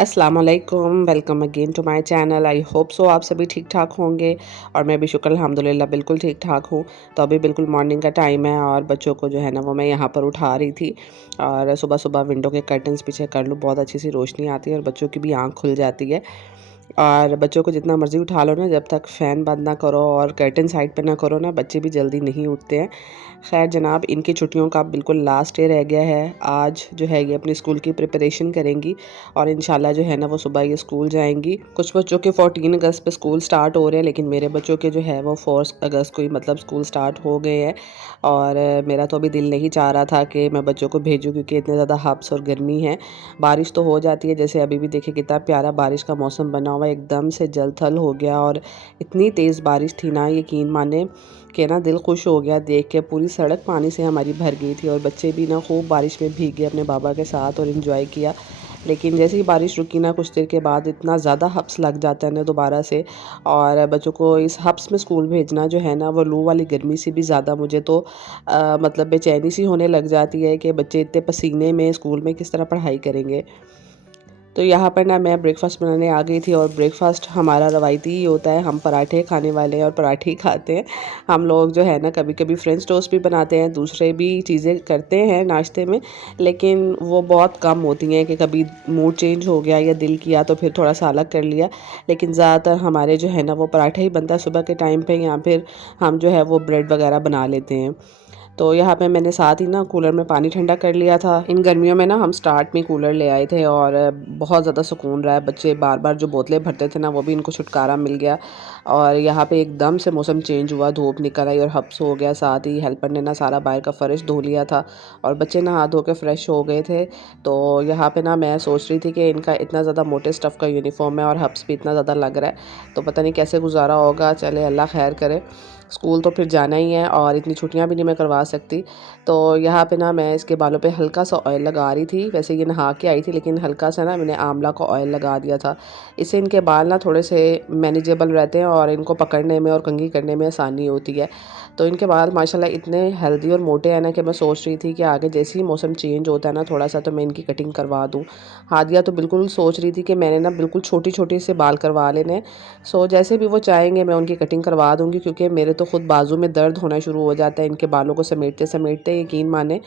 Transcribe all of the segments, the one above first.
अस्सलाम वालेकुम, welcome again to my channel. I hope so आप सभी ठीक ठाक होंगे और मैं भी शुक्र अल्हम्दुलिल्लाह बिल्कुल ठीक ठाक हूँ। तो अभी बिल्कुल मॉर्निंग का टाइम है और बच्चों को जो है ना वो मैं यहाँ पर उठा रही थी और सुबह सुबह विंडो के कर्टन्स पीछे कर लूँ, बहुत अच्छी सी रोशनी आती है और बच्चों की भी आँख खुल जाती है। और बच्चों को जितना मर्ज़ी उठा लो ना, जब तक फ़ैन बंद ना करो और कर्टन साइड पे ना करो ना, बच्चे भी जल्दी नहीं उठते हैं। खैर जनाब, इनकी छुट्टियों का बिल्कुल लास्ट डे रह गया है। आज जो है ये अपनी स्कूल की प्रिपरेशन करेंगी और इंशाल्लाह जो है ना वो सुबह ये स्कूल जाएंगी। कुछ बच्चों के 14 अगस्त पे स्कूल स्टार्ट हो रहे हैं, लेकिन मेरे बच्चों के जो है वो 4 अगस्त को ही मतलब स्कूल स्टार्ट हो गए हैं। और मेरा तो अभी दिल नहीं चाह रहा था कि मैं बच्चों को भेजूँ, क्योंकि इतने ज़्यादा हब्स और गर्मी है। बारिश तो हो जाती है, जैसे अभी भी देखिए कितना प्यारा बारिश का मौसम बना हुआ है, एकदम से जल थल हो गया और इतनी तेज़ बारिश थी ना, यकीन माने कि ना दिल खुश हो गया देख के। पूरी सड़क पानी से हमारी भर गई थी और बच्चे भी ना खूब बारिश में भीगे अपने बाबा के साथ और इन्जॉय किया। लेकिन जैसे ही बारिश रुकी ना, कुछ देर के बाद इतना ज़्यादा हब्स लग जाता है ना दोबारा से। और बच्चों को इस हब्स में स्कूल भेजना जो है ना, वो लू वाली गर्मी से भी ज़्यादा मुझे तो मतलब बेचैनी सी होने लग जाती है कि बच्चे इतने पसीने में स्कूल में किस तरह पढ़ाई करेंगे। तो यहाँ पर ना मैं ब्रेकफ़ास्ट बनाने आ गई थी और ब्रेकफ़ास्ट हमारा रवायती ही होता है, हम पराठे खाने वाले हैं और पराठे ही खाते हैं। हम लोग जो है ना कभी कभी फ्रेंच टोस्ट भी बनाते हैं, दूसरे भी चीज़ें करते हैं नाश्ते में, लेकिन वो बहुत कम होती हैं कि कभी मूड चेंज हो गया या दिल किया तो फिर थोड़ा सा अलग कर लिया। लेकिन ज़्यादातर हमारे जो है ना वो पराठा ही बनता है सुबह के टाइम पे, या फिर हम जो है वो ब्रेड वगैरह बना लेते हैं। तो यहाँ पे मैंने साथ ही ना कूलर में पानी ठंडा कर लिया था। इन गर्मियों में ना हम स्टार्ट में कूलर ले आए थे और बहुत ज़्यादा सुकून रहा है। बच्चे बार बार जो बोतलें भरते थे ना, वो भी इनको छुटकारा मिल गया। और यहाँ पे एकदम से मौसम चेंज हुआ, धूप निकल आई और हब्स हो गया। साथ ही हेल्पर ने ना सारा बाहर का फ़र्श धो लिया था और बच्चे नहा धो के फ्रेश हो गए थे। तो यहाँ पे ना मैं सोच रही थी कि इनका इतना ज़्यादा मोटे स्टफ़ का यूनिफॉर्म है और हब्स भी इतना ज़्यादा लग रहा है, तो पता नहीं कैसे गुजारा होगा। चले अल्लाह खैर करे, स्कूल तो फिर जाना ही है और इतनी छुट्टियां भी नहीं मैं करवा सकती। तो यहाँ पे ना मैं इसके बालों पे हल्का सा ऑयल लगा रही थी। वैसे ये नहा के आई थी, लेकिन हल्का सा ना मैंने आंवला का ऑयल लगा दिया था। इससे इनके बाल ना थोड़े से मैनेजेबल रहते हैं और इनको पकड़ने में और कंघी करने में आसानी होती है। तो इनके बाल माशाल्लाह इतने हेल्दी और मोटे हैं ना कि मैं सोच रही थी कि आगे जैसे ही मौसम चेंज होता है ना थोड़ा सा, तो मैं इनकी कटिंग करवा दूँ। हादिया तो बिल्कुल सोच रही थी कि मैंने ना बिल्कुल छोटी छोटी से बाल करवा लेने हैं। सो जैसे भी वो चाहेंगे मैं उनकी कटिंग करवा दूँगी, क्योंकि मेरे तो खुद बाजू में दर्द होना शुरू हो जाता है इनके बालों को समेटते समेटते। यकीन माने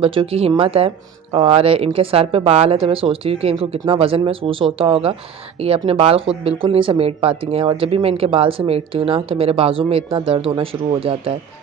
बच्चों की हिम्मत है और इनके सर पे बाल है, तो मैं सोचती हूँ कि इनको कितना वज़न महसूस होता होगा। ये अपने बाल खुद बिल्कुल नहीं समेट पाती हैं और जब भी मैं इनके बाल समेटती हूँ ना, तो मेरे बाजू में इतना दर्द होना शुरू हो जाता है।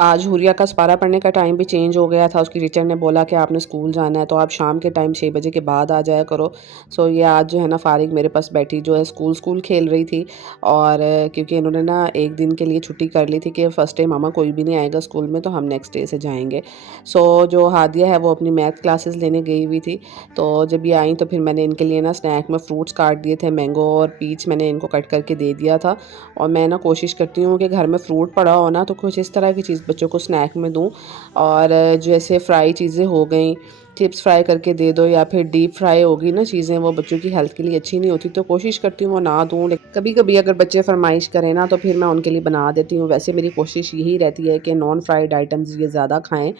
आज हुरिया का सपारा पढ़ने का टाइम भी चेंज हो गया था। उसकी टीचर ने बोला कि आपने स्कूल जाना है तो आप शाम के टाइम 6 बजे के बाद आ जाया करो। सो ये आज जो है ना फ़ारिग मेरे पास बैठी जो है स्कूल स्कूल खेल रही थी। और क्योंकि इन्होंने ना एक दिन के लिए छुट्टी कर ली थी कि फ़र्स्ट डे मामा कोई भी नहीं आएगा स्कूल में, तो हम नेक्स्ट डे से जाएंगे। सो जो हादिया है वो अपनी मैथ क्लासेस लेने गई हुई थी। तो जब ये आई तो फिर मैंने इनके लिए ना स्नैक में फ्रूट्स काट दिए थे, मैंगो और पीच मैंने इनको कट करके दे दिया था। और मैं ना कोशिश करती हूँ कि घर में फ्रूट पड़ा हो ना, तो कुछ इस तरह की चीज़ बच्चों को स्नैक में दूँ। और जैसे फ्राई चीज़ें हो गई, चिप्स फ्राई करके दे दो, या फिर डीप फ्राई होगी ना चीज़ें, वो बच्चों की हेल्थ के लिए अच्छी नहीं होती, तो कोशिश करती हूँ वो ना दूँ। लेकिन कभी कभी अगर बच्चे फरमाइश करें ना, तो फिर मैं उनके लिए बना देती हूँ। वैसे मेरी कोशिश यही रहती है कि नॉन फ्राइड आइटम्स ये ज़्यादा खाएँ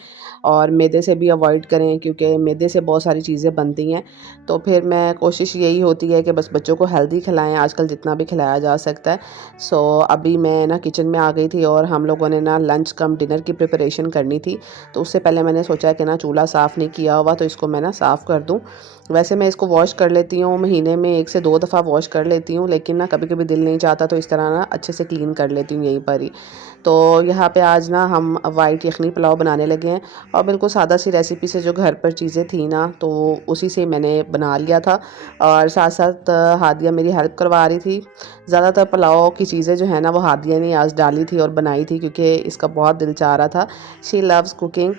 और मैदे से भी अवॉइड करें, क्योंकि मैदे से बहुत सारी चीज़ें बनती हैं। तो फिर मैं कोशिश यही होती है कि बस बच्चों को हेल्दी खिलाएं, आजकल जितना भी खिलाया जा सकता है। सो अभी मैं ना किचन में आ गई थी और हम लोगों ने ना लंच कम डिनर की प्रिपरेशन करनी थी। तो उससे पहले मैंने सोचा कि ना चूल्हा साफ़ नहीं किया हुआ, तो इसको मैं ना साफ़ कर दूं। वैसे मैं इसको वॉश कर लेती हूँ, महीने में 1 से 2 दफ़ा वॉश कर लेती हूँ, लेकिन ना कभी कभी दिल नहीं चाहता तो इस तरह ना अच्छे से क्लीन कर लेती हूँ यहीं पर ही। तो यहाँ पे आज ना हम वाइट यखनी पुलाव बनाने लगे हैं और बिल्कुल सादा सी रेसिपी से जो घर पर चीज़ें थी ना, तो उसी से मैंने बना लिया था। और साथ साथ हादिया मेरी हेल्प करवा रही थी। ज़्यादातर पुलाव की चीज़ें जो है ना वो हादिया ने आज डाली थी और बनाई थी, क्योंकि इसका बहुत दिल चाह रहा था। शी लव्स कुकिंग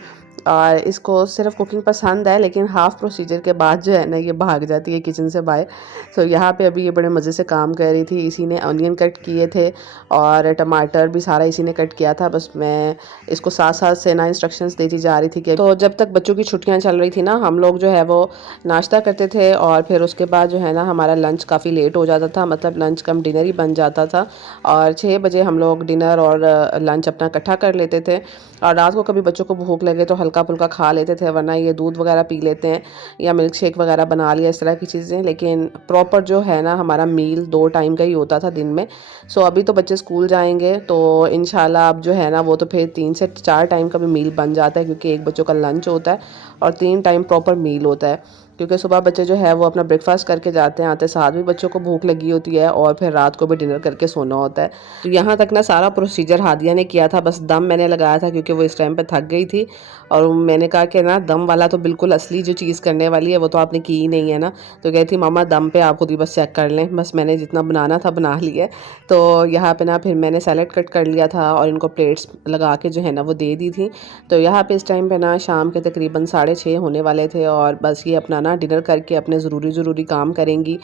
और इसको सिर्फ कुकिंग पसंद है, लेकिन हाफ़ प्रोसीजर के बाद जो है ना ये भाग जाती है किचन से बाहर। तो यहाँ पे अभी ये बड़े मज़े से काम कर रही थी। इसी ने अनियन कट किए थे और टमाटर भी सारा इसी ने कट किया था। बस मैं इसको साथ साथ से ना इंस्ट्रक्शंस देती जा रही थी कि तो जब तक बच्चों की छुट्टियाँ चल रही थी ना, हम लोग जो है वो नाश्ता करते थे और फिर उसके बाद जो है ना हमारा लंच काफ़ी लेट हो जाता था, मतलब लंच कम डिनर ही बन जाता था। और 6 बजे हम लोग डिनर और लंच अपना इकट्ठा कर लेते थे। और रात को कभी बच्चों को भूख लगे तो हल्का हल्का फुल्का खा लेते थे, वरना ये दूध वगैरह पी लेते हैं या मिल्क शेक वगैरह बना लिया, इस तरह की चीज़ें। लेकिन प्रॉपर जो है ना हमारा मील 2 टाइम का ही होता था दिन में। सो अभी तो बच्चे स्कूल जाएंगे तो इंशाल्लाह अब जो है ना वो तो फिर 3 से 4 टाइम का भी मील बन जाता है, क्योंकि एक बच्चों का लंच होता है और 3 टाइम प्रॉपर मील होता है। क्योंकि सुबह बच्चे जो है वो अपना ब्रेकफास्ट करके जाते हैं, आते साथ भी बच्चों को भूख लगी होती है और फिर रात को भी डिनर करके सोना होता है। तो यहाँ तक ना सारा प्रोसीजर हादिया ने किया था, बस दम मैंने लगाया था क्योंकि वो इस टाइम पे थक गई थी। और मैंने कहा कि ना दम वाला तो बिल्कुल असली जो चीज़ करने वाली है वो तो आपने की ही नहीं है ना। तो कहती थी मामा दम पे आप खुद ही बस चेक कर लें, बस मैंने जितना बनाना था बना लिया। तो यहाँ पे ना फिर मैंने सैलेड कट कर लिया था और इनको प्लेट्स लगा के जो है ना वो दे दी थी। तो यहाँ पे इस टाइम पे ना शाम के तकरीबन 6:30 होने वाले थे और बस ये अपना ना डिनर करके अपने ज़रूरी काम करेंगी,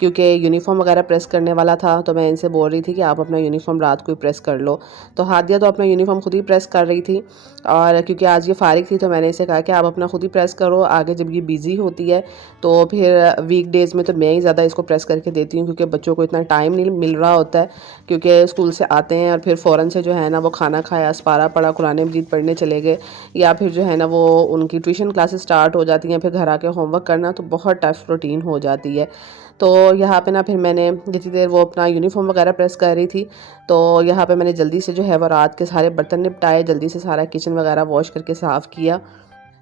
क्योंकि यूनिफॉर्म वगैरह प्रेस करने वाला था। तो मैं इनसे बोल रही थी कि आप अपना यूनिफॉर्म रात को ही प्रेस कर लो। तो हादिया तो अपना यूनिफॉर्म खुद ही प्रेस कर रही थी, और क्योंकि आज ये फ़ारिग थी तो मैंने इसे कहा कि आप अपना खुद ही प्रेस करो, आगे जब ये बिज़ी होती है तो फिर वीक डेज़ में तो मैं ही ज़्यादा इसको प्रेस करके देती हूँ, क्योंकि बच्चों को इतना टाइम नहीं मिल रहा होता है, क्योंकि स्कूल से आते हैं और फिर फ़ौरन से जो है ना वो खाना खाया, अस्पारा पढ़ा, कुरान मजीद पढ़ने चले गए, या फिर जो है ना वो उनकी ट्यूशन क्लासेस स्टार्ट हो जाती हैं, फिर घर आके होमवर्क करना तो बहुत टफ रूटीन हो जाती है। तो यहाँ पे ना फिर मैंने जितनी देर वो अपना यूनिफॉर्म वगैरह प्रेस कर रही थी, तो यहाँ पे मैंने जल्दी से जो है वो रात के सारे बर्तन निपटाए, जल्दी से सारा किचन वगैरह वॉश करके साफ़ किया,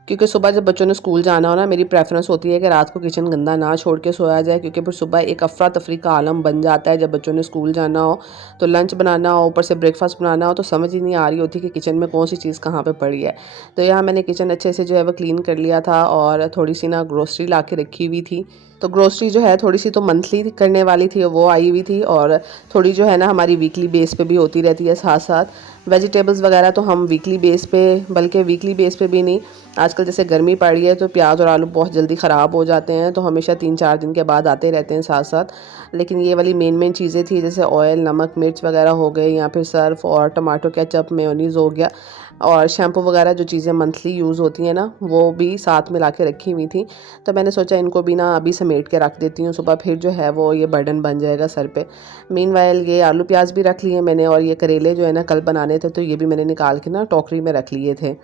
क्योंकि सुबह जब बच्चों ने स्कूल जाना हो ना, मेरी प्रेफरेंस होती है कि रात को किचन गंदा ना छोड़ के सोया जाए, क्योंकि फिर सुबह एक अफरा तफरी का आलम बन जाता है। जब बच्चों ने स्कूल जाना हो तो लंच बनाना हो, ऊपर से ब्रेकफास्ट बनाना हो, तो समझ ही नहीं आ रही होती कि किचन में कौन सी चीज़ कहाँ पे पड़ी है। तो यहाँ मैंने किचन अच्छे से जो है वो क्लीन कर लिया था, और थोड़ी सी ना ग्रोसरी ला के रखी हुई थी। तो ग्रोसरी जो है थोड़ी सी तो मंथली करने वाली थी, वो आई हुई थी, और थोड़ी जो है ना हमारी वीकली बेस पे भी होती रहती है साथ साथ। वेजिटेबल्स वगैरह तो हम वीकली बेस पे, बल्कि वीकली बेस पे भी नहीं, आजकल जैसे गर्मी पड़ रही है तो प्याज और आलू बहुत जल्दी ख़राब हो जाते हैं, तो हमेशा 3-4 दिन के बाद आते रहते हैं साथ साथ। लेकिन ये वाली मेन चीज़ें थी, जैसे ऑयल, नमक, मिर्च वगैरह हो गए, या फिर सर्फ और टमाटो केचप, मेयोनीज़ हो गया, और शैम्पू वगैरह जो चीज़ें मंथली यूज़ होती हैं ना वो भी साथ में ला के रखी हुई थी। तो मैंने सोचा इनको भी ना अभी समेट के रख देती हूँ, सुबह फिर जो है वो ये बर्डन बन जाएगा सर पे। मीनवाइल ये आलू प्याज भी रख लिए मैंने, और ये करेले जो है ना कल बनाने थे तो ये भी मैंने निकाल के ना टोकरी में रख लिए थे।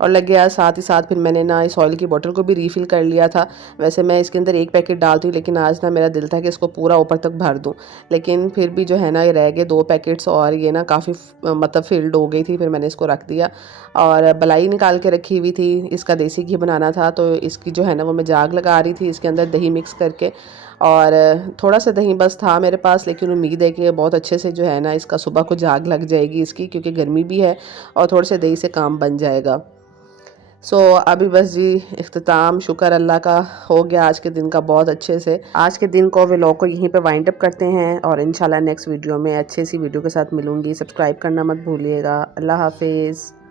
और लग गया साथ ही साथ फिर मैंने ना इस ऑयल की बोतल को भी रीफ़िल कर लिया था। वैसे मैं इसके अंदर 1 पैकेट डालती हूँ, लेकिन आज ना मेरा दिल था कि इसको पूरा ऊपर तक भर दूँ। लेकिन फिर भी जो है ना ये रह गए 2 पैकेट्स, और ये ना काफ़ी मतलब फ़िल्ड हो गई थी, फिर मैंने इसको रख दिया। और मलाई निकाल के रखी हुई थी, इसका देसी घी बनाना था, तो इसकी जो है ना वो मैं जाग लगा रही थी, इसके अंदर दही मिक्स करके। और थोड़ा सा दही बस था मेरे पास, लेकिन उम्मीद है कि बहुत अच्छे से जो है ना इसका सुबह को जाग लग जाएगी इसकी, क्योंकि गर्मी भी है और थोड़े से दही से काम बन जाएगा। सो अभी बस जी इख्तिताम शुक्र अल्लाह का हो गया आज के दिन का बहुत अच्छे से। आज के दिन को व्लॉग को यहीं पे वाइंड अप करते हैं, और इंशाल्लाह नेक्स्ट वीडियो में अच्छी सी वीडियो के साथ मिलूंगी। सब्सक्राइब करना मत भूलिएगा। अल्लाह हाफिज़।